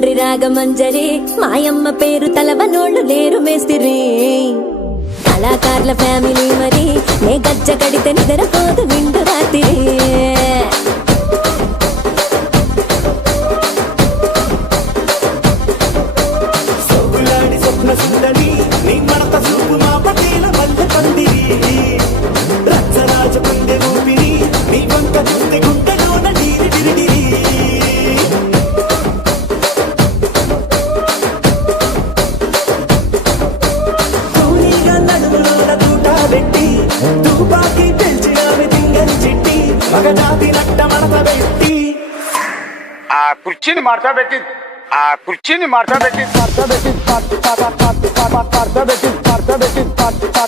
తండ్రి రాగమంజరి మాయమ్మ పేరు తలవనోళ్ళు లేరు మేస్తిరి కళాకారుల ఫ్యామిలీ మరి నే గజ్జ కడితే నిద్రపోదు నిండు రాత్రి ఆ కుర్చీని మార్చబెట్టి